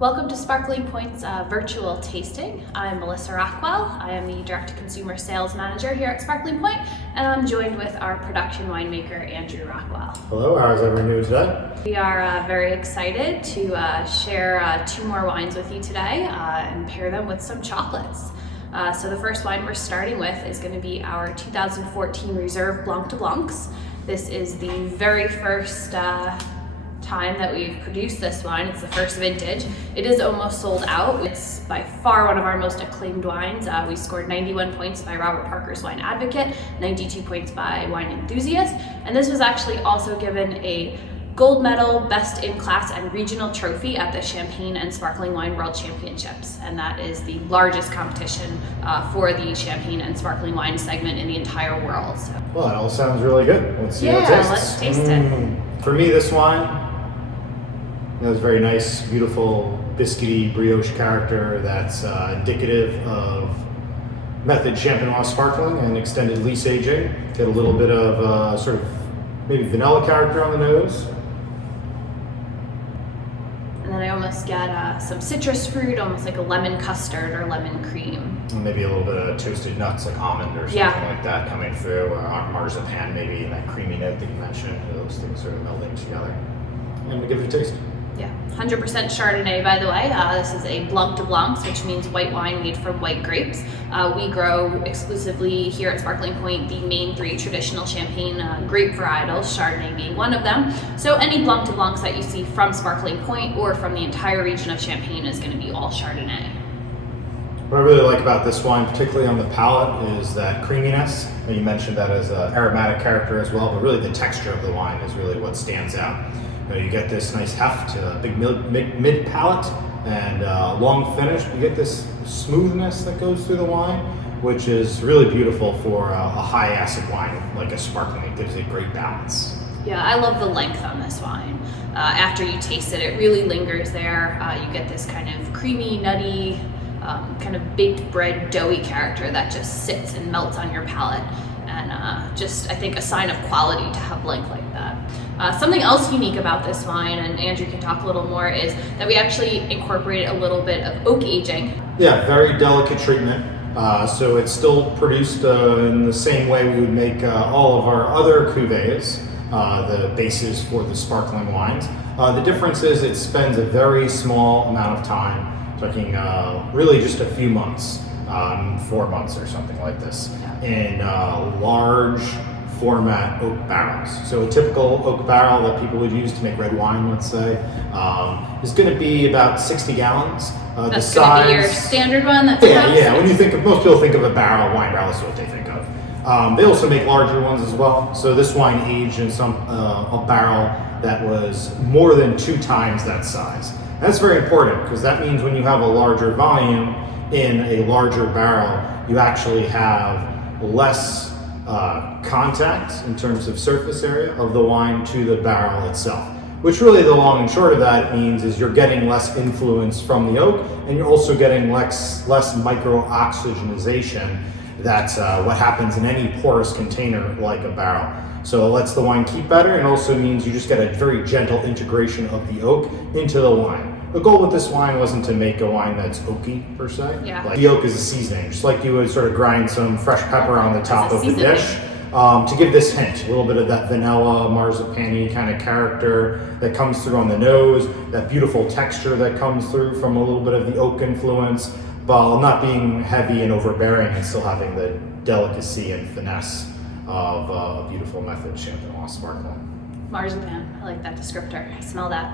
Welcome to Sparkling Pointe's virtual tasting. I'm Melissa Rockwell. I am the Direct-to-Consumer Sales Manager here at Sparkling Pointe, and I'm joined with our production winemaker, Andrew Rockwell. Hello, how is everyone doing today? We are very excited to share 2 more wines with you today and pair them with some chocolates. So the first wine we're starting with is going to be our 2014 Reserve Blanc de Blancs. This is the very first time that we've produced this wine. It's the first vintage. It is almost sold out. It's by far one of our most acclaimed wines. We scored 91 points by Robert Parker's Wine Advocate, 92 points by Wine Enthusiast, and this was actually also given a gold medal, best in class and regional trophy at the Champagne and Sparkling Wine World Championships, and that is the largest competition for the Champagne and Sparkling Wine segment in the entire world. So. Well, that all sounds really good. Let's see how it tastes. Let's taste it. For me, this wine, it was very nice, beautiful, biscuity brioche character that's indicative of method Champenois sparkling and extended lease aging. Get a little bit of sort of maybe vanilla character on the nose. And then I almost get some citrus fruit, almost like a lemon custard or lemon cream. And maybe a little bit of toasted nuts like almond or something like that coming through, or marzipan maybe, and that creamy note that you mentioned. Those things sort of melding together. And we give it a taste. Yeah, 100% Chardonnay, by the way. This is a Blanc de Blancs, which means white wine made from white grapes. We grow exclusively here at Sparkling Pointe the main 3 traditional Champagne grape varietals, Chardonnay being one of them. So any Blanc de Blancs that you see from Sparkling Pointe or from the entire region of Champagne is going to be all Chardonnay. What I really like about this wine, particularly on the palate, is that creaminess. You mentioned that as an aromatic character as well, but really the texture of the wine is really what stands out. You get this nice heft, big mid palate, and long finish. You get this smoothness that goes through the wine, which is really beautiful for a high acid wine like a sparkling. It gives it great balance. Yeah, I love the length on this wine. After you taste it, it really lingers there. You get this kind of creamy, nutty, kind of baked bread, doughy character that just sits and melts on your palate. And just, I think, a sign of quality to have length like that. Something else unique about this wine, and Andrew can talk a little more, is that we actually incorporated a little bit of oak aging. Yeah, very delicate treatment. So it's still produced in the same way we would make all of our other cuvées, the bases for the sparkling wines. The difference is it spends a very small amount of time, talking really just a few months, 4 months or something like this, in large format oak barrels. So a typical oak barrel that people would use to make red wine, let's say, is going to be about 60 gallons. That's going to be your standard one? That's yeah. When you think of, most people think of a barrel, wine barrel is what they think of. They also make larger ones as well. So this wine aged in a barrel that was more than 2 times that size. And that's very important because that means when you have a larger volume in a larger barrel, you actually have less contact in terms of surface area of the wine to the barrel itself, which really the long and short of that means is you're getting less influence from the oak, and you're also getting less micro-oxygenization. That's what happens in any porous container like a barrel. So it lets the wine keep better, and also means you just get a very gentle integration of the oak into the wine. The goal with this wine wasn't to make a wine that's oaky per se. Yeah. Like the oak is a seasoning, just like you would sort of grind some fresh pepper on the top of the dish to give this hint, a little bit of that vanilla, marzipan-y kind of character that comes through on the nose, that beautiful texture that comes through from a little bit of the oak influence, while not being heavy and overbearing and still having the delicacy and finesse of a beautiful method Champenois sparkling. Marzipan, I like that descriptor. I smell that.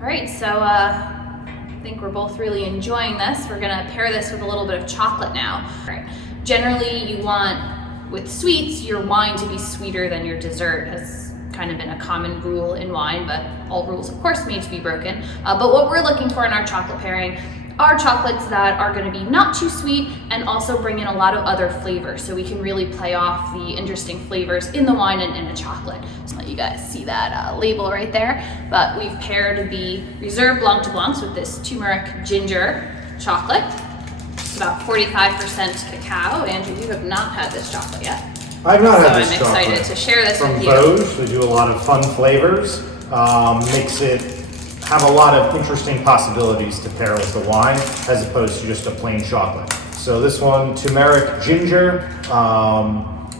All right, so I think we're both really enjoying this. We're gonna pair this with a little bit of chocolate now. All right. Generally, you want, with sweets, your wine to be sweeter than your dessert. Has kind of been a common rule in wine, but all rules, of course, need to be broken. But what we're looking for in our chocolate pairing are chocolates that are going to be not too sweet and also bring in a lot of other flavors, so we can really play off the interesting flavors in the wine and in a chocolate. So let you guys see that label right there. But we've paired the Reserve Blanc de Blancs with this turmeric ginger chocolate. It's about 45% cacao. Andrew, you have not had this chocolate yet. I've not had this So I'm chocolate. excited to share this From with you. Pointe, they do a lot of fun flavors. Makes it have a lot of interesting possibilities to pair with the wine as opposed to just a plain chocolate. So this one, turmeric ginger.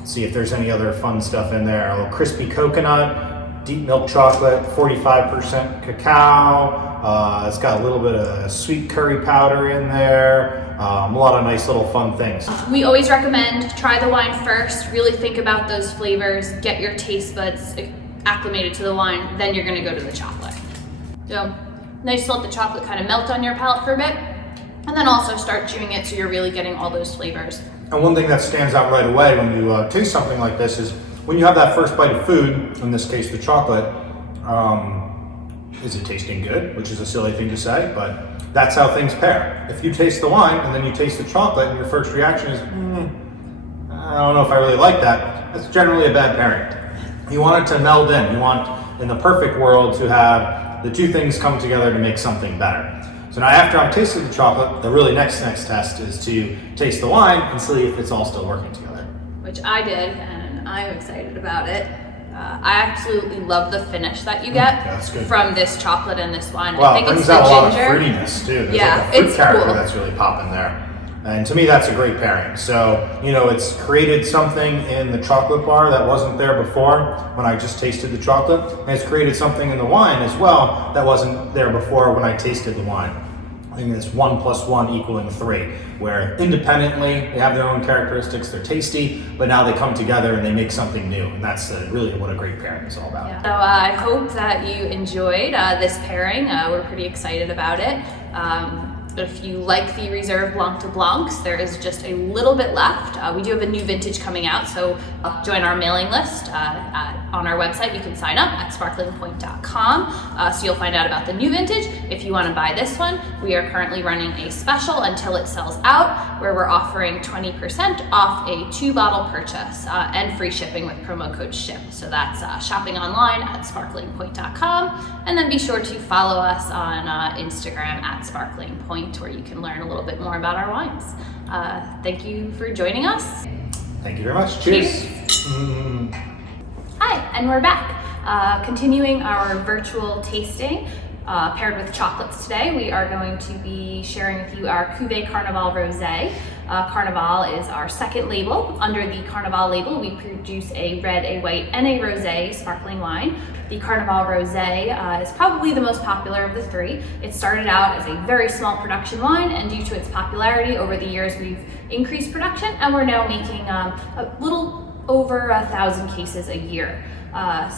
See if there's any other fun stuff in there. A little crispy coconut, deep milk chocolate, 45% cacao. It's got a little bit of sweet curry powder in there. A lot of nice little fun things. We always recommend try the wine first, really think about those flavors, get your taste buds acclimated to the wine, then you're gonna go to the chocolate. So nice to let the chocolate kind of melt on your palate for a bit, and then also start chewing it so you're really getting all those flavors. And one thing that stands out right away when you taste something like this is when you have that first bite of food, in this case the chocolate, is it tasting good? Which is a silly thing to say, but that's how things pair. If you taste the wine and then you taste the chocolate and your first reaction is, I don't know if I really like that, that's generally a bad pairing. You want it to meld in. You want, in the perfect world, to have the two things come together to make something better. So now after I've tasted the chocolate, the really next test is to taste the wine and see if it's all still working together. Which I did, and I'm excited about it. I absolutely love the finish that you get from this chocolate and this wine. Well, I think it it's brings the out a ginger. lot of fruitiness too. There's Yeah, like a fruit it's character cool. that's really popping there. And to me, that's a great pairing. So, it's created something in the chocolate bar that wasn't there before when I just tasted the chocolate. And it's created something in the wine as well that wasn't there before when I tasted the wine. I think it's 1 + 1 = 3, where independently they have their own characteristics, they're tasty, but now they come together and they make something new. And that's really what a great pairing is all about. Yeah. So I hope that you enjoyed this pairing. We're pretty excited about it. If you like the Reserve Blanc de Blancs, there is just a little bit left. We do have a new vintage coming out, so join our mailing list on our website. You can sign up at sparklingpointe.com, so you'll find out about the new vintage. If you want to buy this one, we are currently running a special until it sells out, where we're offering 20% off a 2-bottle purchase and free shipping with promo code SHIP. So that's shopping online at sparklingpointe.com, and then be sure to follow us on Instagram at sparklingpointe, where you can learn a little bit more about our wines. Thank you for joining us. Thank you very much. Cheers. Hi, and we're back. Continuing our virtual tasting paired with chocolates today, we are going to be sharing with you our Cuvée Carnaval Rosé. Carnaval is our second label. Under the Carnaval label, we produce a red, a white, and a rosé sparkling wine. The Carnaval Rosé is probably the most popular of the three. It started out as a very small production wine, and due to its popularity over the years, we've increased production, and we're now making a little over 1,000 cases a year.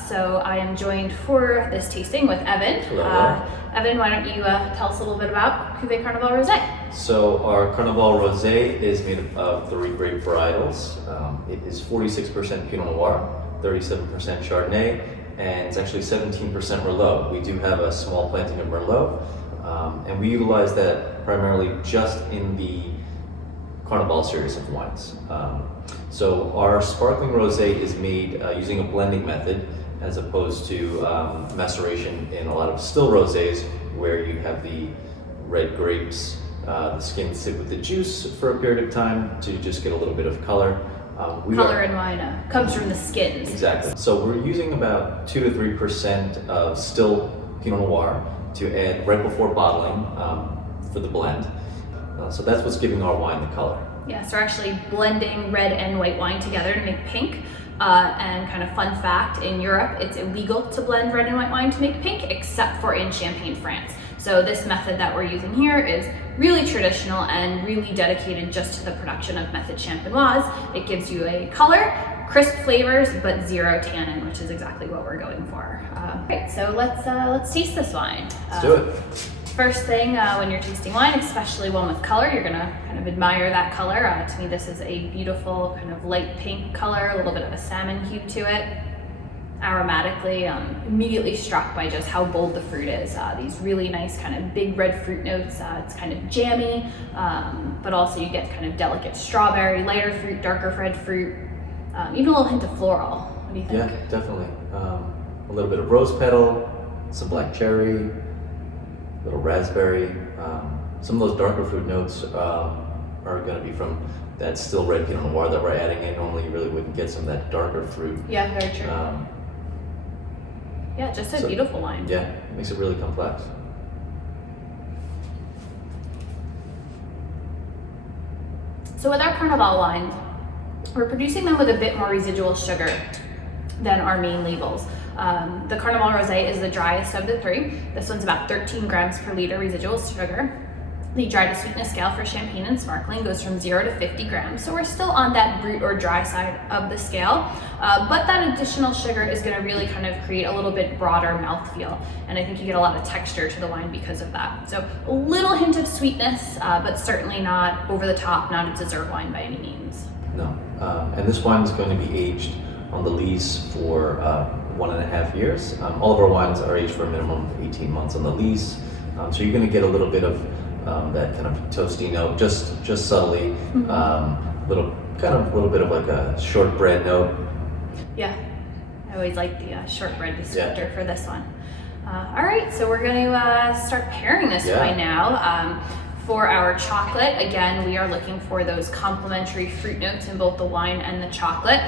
So I am joined for this tasting with Evan. Hello. Evan, why don't you tell us a little bit about Cuvée Carnaval Rosé? So our Carnaval Rosé is made of 3 grape varietals. It is 46% Pinot Noir, 37% Chardonnay, and it's actually 17% Merlot. We do have a small planting of Merlot, and we utilize that primarily just in the Carnaval series of wines. So our sparkling rosé is made using a blending method as opposed to maceration in a lot of still rosés where you have the red grapes, the skin sit with the juice for a period of time to just get a little bit of color. Color in wine comes from the skins. Exactly. So we're using about 2 to 3% of still Pinot Noir to add right before bottling for the blend. So that's what's giving our wine the color. Yeah, so we're actually blending red and white wine together to make pink. And kind of fun fact, in Europe, it's illegal to blend red and white wine to make pink, except for in Champagne, France. So this method that we're using here is really traditional and really dedicated just to the production of method champenoise. It gives you a color, crisp flavors, but zero tannin, which is exactly what we're going for. Right, so let's taste this wine. Let's do it. First thing, when you're tasting wine, especially one with color, you're gonna kind of admire that color. To me, this is a beautiful kind of light pink color, a little bit of a salmon hue to it. Aromatically, immediately struck by just how bold the fruit is. These really nice kind of big red fruit notes. It's kind of jammy, but also you get kind of delicate strawberry, lighter fruit, darker red fruit, even a little hint of floral. What do you think? Yeah, definitely. A little bit of rose petal, some black cherry, a little raspberry. Some of those darker fruit notes are going to be from that still red Pinot Noir that we're adding in. Normally you really wouldn't get some of that darker fruit. Yeah, very true. Yeah, just a beautiful wine. Yeah, it makes it really complex. So with our Carnival wines, we're producing them with a bit more residual sugar than our main labels. The Carnival Rosé is the driest of the three. This one's about 13 grams per liter residual sugar. The dry to sweetness scale for champagne and sparkling goes from 0 to 50 grams, so we're still on that brut or dry side of the scale, but that additional sugar is going to really kind of create a little bit broader mouthfeel, and I think you get a lot of texture to the wine because of that. So a little hint of sweetness, but certainly not over the top, not a dessert wine by any means. No, and this wine is going to be aged on the lees for 1.5 years. All of our wines are aged for a minimum of 18 months on the lees, so you're going to get a little bit of that kind of toasty note, just subtly, little bit of like a shortbread note. Yeah, I always like the shortbread descriptor for this one. All right, so we're going to start pairing this wine now. For our chocolate, again, we are looking for those complementary fruit notes in both the wine and the chocolate.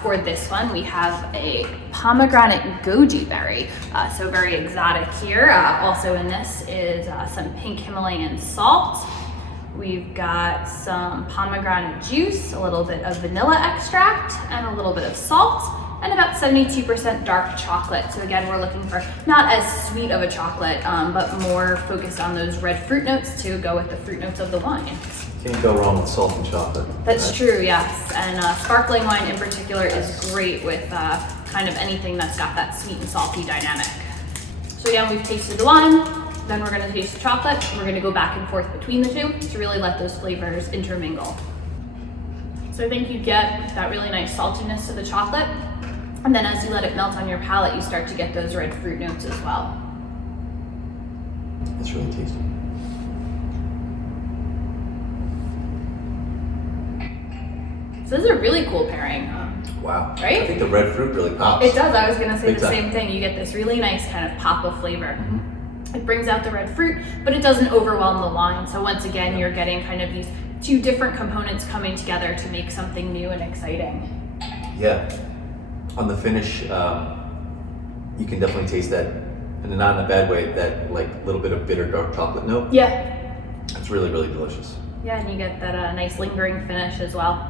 For this one, we have a pomegranate goji berry, so very exotic here. Also in this is some pink Himalayan salt. We've got some pomegranate juice, a little bit of vanilla extract, and a little bit of salt, and about 72% dark chocolate. So again, we're looking for not as sweet of a chocolate, but more focused on those red fruit notes to go with the fruit notes of the wine. Can't go wrong with salt and chocolate. That's true, yes. And sparkling wine in particular is great with kind of anything that's got that sweet and salty dynamic. So again, we've tasted the wine, then we're gonna taste the chocolate. We're gonna go back and forth between the two to really let those flavors intermingle. So I think you get that really nice saltiness to the chocolate. And then as you let it melt on your palate, you start to get those red fruit notes as well. It's really tasty. So this is a really cool pairing. Wow. Right? I think the red fruit really pops. It does. I was gonna say Big the time. same thing. You get this really nice kind of pop of flavor. It brings out the red fruit, but it doesn't overwhelm the wine. So once again, you're getting kind of these two different components coming together to make something new and exciting. Yeah. On the finish, you can definitely taste that, and not in a bad way, that like little bit of bitter dark chocolate note. Yeah. It's really, really delicious. Yeah, and you get that nice lingering finish as well.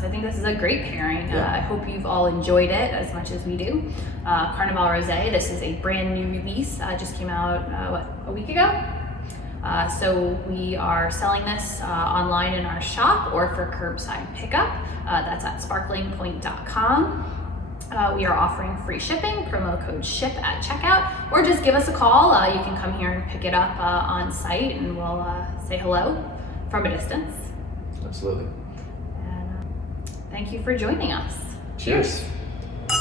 So I think this is a great pairing. Yeah. I hope you've all enjoyed it as much as we do. Carnival Rosé, this is a brand new release. Just came out, a week ago? So we are selling this online in our shop or for curbside pickup. That's at sparklingpointe.com. We are offering free shipping, promo code SHIP at checkout, or just give us a call. You can come here and pick it up on site and we'll say hello from a distance. Absolutely. And thank you for joining us. Cheers.